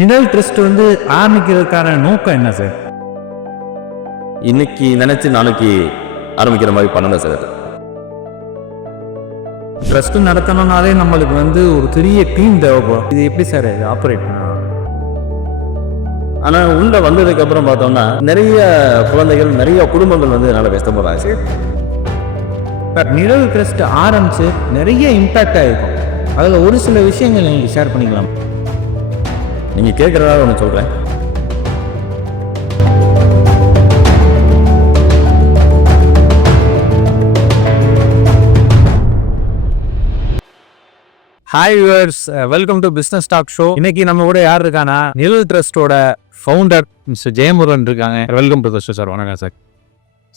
நிழல் ட்ரஸ்ட் ஆரம்பிக்கிறதுக்கான நோக்கம் என்ன சார்? இன்னைக்கு நினைச்சு நாளைக்கு ஆரம்பிக்கிற மாதிரி பண்ணல சார். ட்ரஸ்ட் நடத்தணும்னாலே நம்மளுக்கு ஒரு பெரிய டீம் தேவைப்படும். இது எப்படி சார் இது ஆப்ரேட் பண்ணணும்? ஆனால் உள்ள வந்ததுக்கு அப்புறம் பார்த்தோம்னா நிறைய குழந்தைகள் நிறைய குடும்பங்கள் நல்லா கஷ்டப்படுறாங்க. சார், நிழல் ட்ரஸ்ட் ஆரம்பிச்சு நிறைய இம்பேக்ட் ஆகிருக்கும். அதில் ஒரு சில விஷயங்கள் நீங்கள் ஷேர் பண்ணிக்கலாம். நீங்கள் கேட்குறதா ஒன்று சொல்கிறேன். Hi viewers, welcome to business talk show. இன்னைக்கு நம்ம கூட யார் இருக்கானா, நிழல் ட்ரஸ்டோட ஃபவுண்டர் மிஸ்டர் ஜெயமுருகன் இருக்காங்க. Welcome to the show sir. வணக்கம் சார்.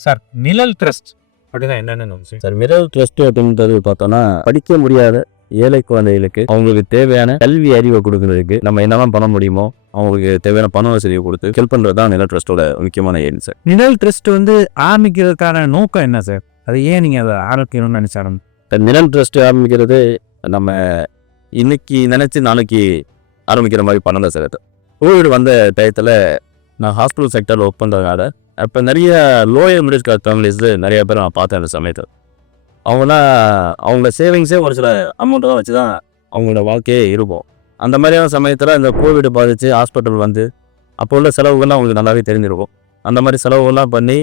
சார், நிழல் ட்ரஸ்ட் அப்படின்னா என்னென்னு சார், நிழல் ட்ரஸ்ட் அப்படின்றது பார்த்தோன்னா படிக்க முடியாத ஏழை குழந்தைகளுக்கு அவங்களுக்கு தேவையான கல்வி அறிவை கொடுக்கறதுக்கு நம்ம என்னெல்லாம் பண்ண முடியுமோ அவங்களுக்கு தேவையான பண வசதியை கொடுத்து ஹெல்ப் பண்ணுறது தான் நிழல் ட்ரஸ்டோட முக்கியமான ஏன் சார். நிழல் ட்ரஸ்ட் ஆரம்பிக்கிறதுக்கான நோக்கம் என்ன சார்? அது ஏன் நீங்கள் அதை ஆரம்பிக்கணும்னு நினைச்சாரு? நிழல் ட்ரஸ்ட் ஆரம்பிக்கிறது நம்ம இன்னைக்கு நினைச்சு நாளைக்கு ஆரம்பிக்கிற மாதிரி பண்ணல சார். கோவிட் வந்த டயத்தில் நான் ஹாஸ்பிட்டல் செக்டரில் ஒர்க் பண்ணுறதுனால அப்போ நிறைய லோயர் மிடில் கிளாஸ் ஃபேமிலிஸில் நிறைய பேர் நான் பார்த்தேன். அந்த சமயத்தில் அவங்கள சேவிங்ஸே ஒரு சில அமௌண்ட்டை தான் வச்சு தான் அவங்களோட வாழ்க்கையே இருக்கும். அந்த மாதிரியான சமயத்தில் இந்த கோவிட் பாதித்து ஹாஸ்பிட்டல் வந்து அப்போ உள்ள செலவுகள்லாம் அவங்களுக்கு நல்லாவே தெரிஞ்சிருக்கும். அந்த மாதிரி செலவுகள்லாம் பண்ணி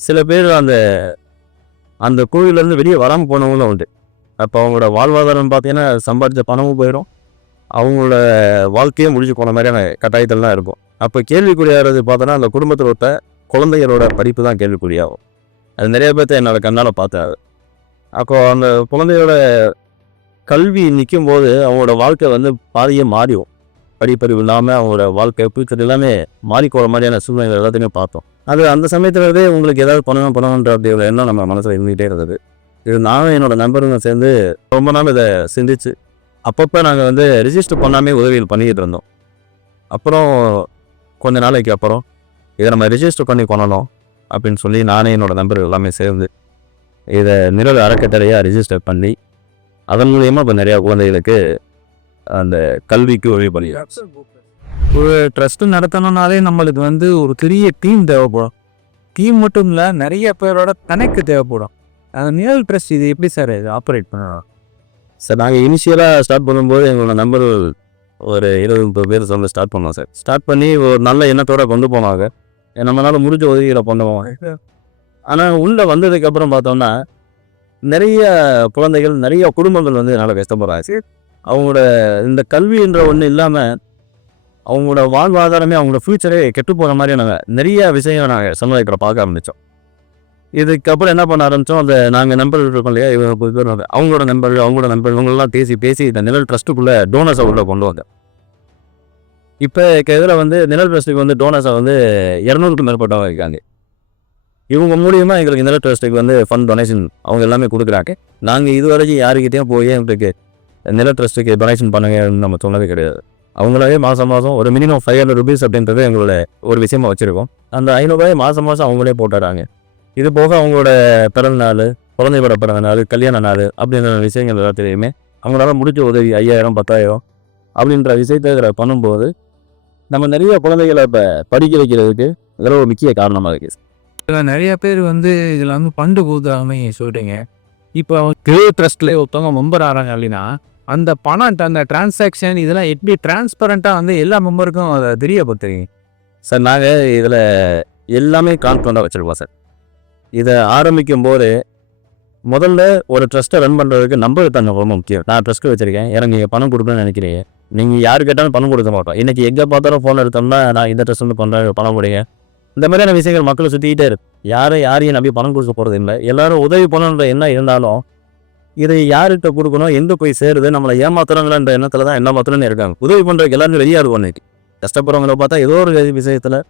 சில பேர் அந்த கோவிலேருந்து வெளியே வராமல் போனவங்களும் உண்டு. அப்போ அவங்களோட வாழ்வாதாரம் பார்த்தீங்கன்னா சம்பாதிச்ச பணமும் போயிடும், அவங்களோட வாழ்க்கையே முடிஞ்சு போன மாதிரியான கட்டாயத்தில்லாம் இருக்கும். அப்போ கேள்விக்குறியாகிறது பார்த்தோன்னா அந்த குடும்பத்தில் ஒருத்த குழந்தைகளோட படிப்பு தான் கேள்விக்குறியாகும். அது நிறைய பேர்த்த என்னோட கண்ணால் பார்த்தாரு. அப்போ அந்த குழந்தையோட கல்வி நிற்கும் போது அவங்களோட வாழ்க்கை பாதியே மாறிடும். படிப்பறிவு இல்லாமல் அவங்களோட வாழ்க்கை ஃபியூச்சர் எல்லாமே மாறிக்கோற மாதிரியான சூழ்நிலை எல்லாத்தையுமே பார்த்தோம். அது அந்த சமயத்துலேருந்தே உங்களுக்கு ஏதாவது பண்ணணுன்ற அப்படிங்கிற எண்ணம் நம்ம மனசில் இருந்துகிட்டே இருந்தது. இது நானும் என்னோட நண்பருங்க சேர்ந்து ரொம்ப நாள் இதை சிந்திச்சு அப்பப்போ நாங்கள் ரிஜிஸ்டர் பண்ணாமல் உதவிகள் பண்ணிக்கிட்டு இருந்தோம். அப்புறம் கொஞ்ச நாளைக்கு அப்புறம் இதை நம்ம ரிஜிஸ்டர் பண்ணி பண்ணணும் அப்படின்னு சொல்லி நானே என்னோடய நண்பர்கள் எல்லாமே சேர்ந்து இதை நிழல் அறக்கட்டளையாக ரிஜிஸ்டர் பண்ணி அதன் மூலியமாக இப்போ நிறையா குழந்தைகளுக்கு அந்த கல்விக்கு உதவி பண்ணிடுறோம். ஒரு ட்ரஸ்ட்டு நடத்தணும்னாலே நம்மளுக்கு ஒரு பெரிய டீம் தேவைப்படும். டீம் மட்டும் இல்லை, நிறைய பேரோட கணக்கு தேவைப்படும். அந்த நிழல் ட்ரஸ்ட் இது எப்படி சார் இது ஆப்ரேட் பண்ணணும்? சார், நாங்கள் இனிஷியலாக ஸ்டார்ட் பண்ணும்போது எங்களோட நம்பர் ஒரு 20-30 பேர் சொல்ல ஸ்டார்ட் பண்ணோம் சார். ஸ்டார்ட் பண்ணி ஒரு நல்ல எண்ணத்தோடு கொண்டு போனாங்க. நம்மளால் முடிஞ்ச உதவிகளை பண்ணுவோம். ஆனால் உள்ளே வந்ததுக்கப்புறம் பார்த்தோம்னா நிறைய குழந்தைகள் நிறைய குடும்பங்கள் நல்லா கஷ்டப்படுறாங்க. அவங்களோட இந்த கல்வின்ற ஒன்று இல்லாமல் அவங்களோட வாழ்வாதாரமே அவங்களோட ஃப்யூச்சரே கெட்டு போகிற மாதிரியான நிறைய விஷயம் நாங்கள் சமுதாயத்தில் பார்க்க ஆரம்பித்தோம். இதுக்கப்புறம் என்ன பண்ண ஆரம்பித்தோம், அந்த நாங்கள் நண்பர்கள் இருக்கோம் இல்லையா, இவங்க 10 பேர் அவங்களோட நண்பர்கள் இவங்களெல்லாம் பேசி இந்த நிழல் ட்ரஸ்ட்டுக்குள்ளே டோனர்ஸை உள்ளே கொண்டு வந்தேன். இப்போ இதில் நிழல் ட்ரஸ்ட்டுக்கு டோனர்ஸை 200க்கும் மேற்பட்டவங்க இருக்காங்க. இவங்க மூலியமாக எங்களுக்கு நிழல் ட்ரஸ்ட்டுக்கு ஃபண்ட் டொனேஷன் அவங்க எல்லாமே கொடுக்குறாங்க. நாங்கள் இது வரைக்கும் யாருக்கிட்டேயும் போய் எங்களுக்கு நிழல் ட்ரஸ்ட்டுக்கு டொனேஷன் பண்ணுங்கன்னு நம்ம சொன்னது கிடையாது. அவங்களாவே மாதம் ஒரு மினிமம் 500 rupees அப்படின்றது எங்களோட ஒரு விஷயமா வச்சுருக்கோம். அந்த 500 ரூபாய் மாதம் அவங்களே போட்டுறாங்க. இது போக அவங்களோட பிறந்த நாள், குழந்தையோட பிறந்த நாள், கல்யாண நாள் அப்படின்ற விஷயங்கள் எல்லாத்தையுமே அவங்களால முடிஞ்ச உதவி 5000 10,000 அப்படின்ற விஷயத்தை இதில் பண்ணும்போது நம்ம நிறைய குழந்தைகளை இப்போ படிக்க வைக்கிறதுக்கு இதெல்லாம் ஒரு முக்கிய காரணமாக இருக்குது. இதில் நிறைய பேர் இதில் பண்டு போதாமே சொல்கிறீங்க. இப்போ நிழல் ட்ரஸ்ட்டில் ஒருத்தவங்க மெம்பர் ஆகிறாங்க அப்படின்னா அந்த பணம் அந்த டிரான்சாக்ஷன் இதெல்லாம் எப்படி டிரான்ஸ்பரண்ட்டாக எல்லா மெம்பருக்கும் அதை தெரியப்படுத்துறீங்க சார்? நாங்கள் இதில் எல்லாமே கான்ஃபிடண்ட்டாக வச்சுருக்கோம் சார். இதை ஆரம்பிக்கும் போது முதல்ல ஒரு ட்ரஸ்ட்டை ரன் பண்ணுறதுக்கு நம்பர் தாங்க ரொம்ப முக்கியம். நான் ட்ரஸ்ட்டு வச்சுருக்கேன், எனக்கு நீங்கள் பணம் கொடுக்கணும்னு நினைக்கிறீங்க, நீங்கள் யார் கேட்டாலும் பணம் கொடுக்க மாட்டோம். இன்றைக்கி எங்கே பார்த்தாலும் ஃபோன் எடுத்தோம்னா நான் இந்த ட்ரஸ்ட் பண்ணுறேன், பணம் கொடுங்க, இந்த மாதிரியான விஷயங்கள் மக்களை சுற்றிக்கிட்டே இருக்கு. யாரையும் நம்பி பணம் கொடுக்க போகிறது இல்லை. எல்லோரும் உதவி பண்ணணுன்ற எண்ணம் இருந்தாலும் இதை யார்கிட்ட கொடுக்கணும், எங்கே போய் சேருது, நம்மளை ஏமாத்துறாங்களான்ற எண்ணத்தில் தான் என்ன மாத்திரம்னு இருக்காங்க. உதவி பண்ணுறதுக்கு எல்லாருமே வெளியாது ஒன்றைக்கு கஷ்டப்படுறவங்கள பார்த்தா ஏதோ ஒரு விஷயத்தில்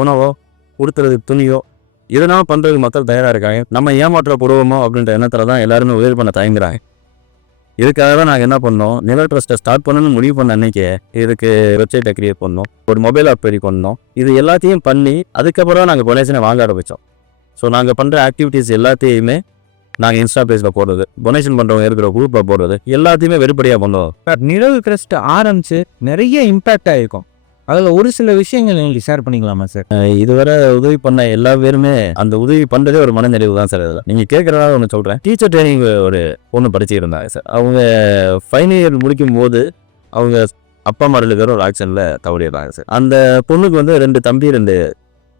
உணவோ கொடுத்துறதுக்கு துணியோ இதனால் பண்ணுறதுக்கு மக்கள் தயாராக இருக்காங்க. நம்ம ஏமாற்றப்படுவோமோ அப்படின்ற எண்ணத்தில் தான் எல்லாருமே உதவி பண்ண தயங்குறாங்க. இதுக்காக தான் நாங்கள் என்ன பண்ணோம், நிழல் ட்ரஸ்ட்டை ஸ்டார்ட் பண்ணணும்னு முடிவு பண்ண அன்றைக்கி இதுக்கு வெப்சைட்டை க்ரியேட் பண்ணோம், ஒரு மொபைல் ஆப் ரெடி பண்ணோம். இது எல்லாத்தையும் பண்ணி அதுக்கப்புறம் நாங்கள் டொனேஷனை வாங்க ஆரம்பித்தோம். ஸோ நாங்கள் பண்ணுற ஆக்டிவிட்டீஸ் எல்லாத்தையுமே நாங்கள் இன்ஸ்டா பேஜில் போடுறது, டொனேஷன் பண்ணுறவங்க இருக்கிற குரூப்பில் போடுறது எல்லாத்தையுமே வெளிப்படையாக பண்ணுவோம். நிழல் ட்ரஸ்ட் ஆரம்பிச்சு நிறைய இம்பாக்ட் ஆயிருக்கும். அதுல ஒரு சில விஷயங்கள் எங்களுக்கு ஷேர் பண்ணிக்கலாமா சார்? இதுவரை உதவி பண்ண எல்லா பேருமே அந்த உதவி பண்ணுறதே ஒரு மனநிறைவு தான் சார். இதில் நீங்கள் கேட்குறதா ஒன்று சொல்கிறேன். டீச்சர் ட்ரைனிங் ஒரு பொண்ணு படிச்சுட்டு இருந்தாங்க சார். அவங்க ஃபைனல் இயர் முடிக்கும் போது அவங்க அப்பா அம்மா 2 பேரும் ஒரு ஆக்சிடென்ட்ல தவறிடுறாங்க சார். அந்த பொண்ணுக்கு வந்து 2 தம்பி 2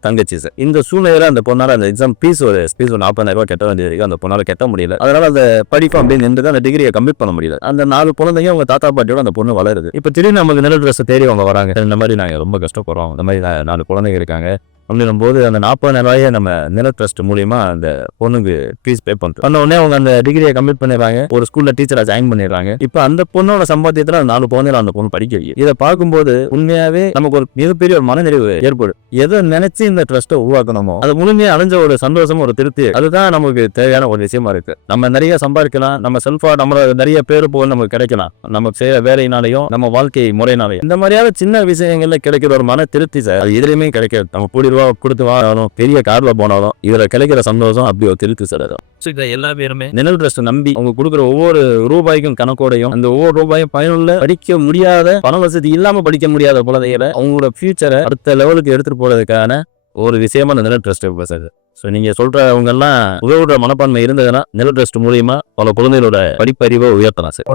தங்கச்சி சார். இந்த சூழ்நிலையில அந்த பொண்ணால அந்த எக்ஸாம் ஃபீஸ் ஒரு 40,000 ரூபாய் கட்ட வேண்டியது அந்த பொண்ணால கட்ட முடியல. அதனால அந்த படிப்பு அப்படியே நின்று அந்த டிகிரியை கம்ப்ளீட் பண்ண முடியல. அந்த 4 குழந்தைங்க அவங்க தாத்தா பாட்டியோட அந்த பொண்ணு வளருது. இப்போ திடீர்னு நமக்கு நிழல் ட்ரெஸ் தேடி அவங்க வராங்க. இந்த மாதிரி நாங்கள் ரொம்ப கஷ்டப்படுறோம், இந்த மாதிரி 4 குழந்தைங்க இருக்காங்க அப்படின்னும் போது அந்த 40,000 ரூபாயை நம்ம நிழல் ட்ரஸ்ட் மூலியமா அந்த பொண்ணுக்கு ஃபீஸ் பே பண்ணுறோம். பண்ண உடனே அவங்க அந்த டிகிரியை கம்ப்ளீட் பண்ணிடுறாங்க. ஒரு ஸ்கூல்ல டீச்சரா ஜாயின் பண்ணிடுறாங்க. இப்போ அந்த பொண்ணோட சம்பாத்தியத்தில் அந்த 4 குழந்தைகள் அந்த பொண்ணு படிக்க வைக்கும். இதை பார்க்கும்போது உண்மையாவே நமக்கு ஒரு மிகப்பெரிய ஒரு மனநிறைவு ஏற்படும். எதை நினைச்சு இந்த ட்ரஸ்ட்டை உருவாக்கணுமோ அது முழுமையாக அடைஞ்ச ஒரு சந்தோஷம், ஒரு திருப்தி, அதுதான் நமக்கு தேவையான ஒரு விஷயமா இருக்கு. நம்ம நிறைய சம்பாதிக்கலாம், நம்ம செல்ஃபா நம்ம நிறைய பேர் போக நமக்கு கிடைக்கலாம், நம்ம செய்யற வேலையினாலையும் நம்ம வாழ்க்கை முறையினாலையும். இந்த மாதிரியான சின்ன விஷயங்கள்ல கிடைக்கிற ஒரு மன திருப்தி சார் அது எதுலையுமே கிடைக்காது. நம்ம கூடி ரூபா கொடுத்து வாங்கினாலும் பெரிய கார்ல போனாலும் இதுல கிடைக்கிற சந்தோஷம் அப்படி ஒரு திருப்தி சார். இதை எல்லா பேருமே நிழல் ட்ரஸ்ட் நம்பி அவங்க கொடுக்குற ஒவ்வொரு ரூபாய்க்கும் கணக்கோடையும் அந்த ஒவ்வொரு ரூபாயும் பயனுள்ள படிக்க முடியாத பண வசதி இல்லாம படிக்க முடியாத குழந்தைகளை அவங்களோட ஃபியூச்சரை அடுத்த லெவலுக்கு எடுத்துட்டு போறதுக்கான ஒரு விஷயமா அந்த நிழல் ட்ரஸ்ட் சார். ஸோ நீங்க சொல்றவங்க எல்லாம் உதவுற மனப்பான்மை இருந்ததுன்னா நிழல் ட்ரஸ்ட் மூலியமா பல குழந்தைகளோட படிப்பறிவை உயர்த்தலாம் சார்.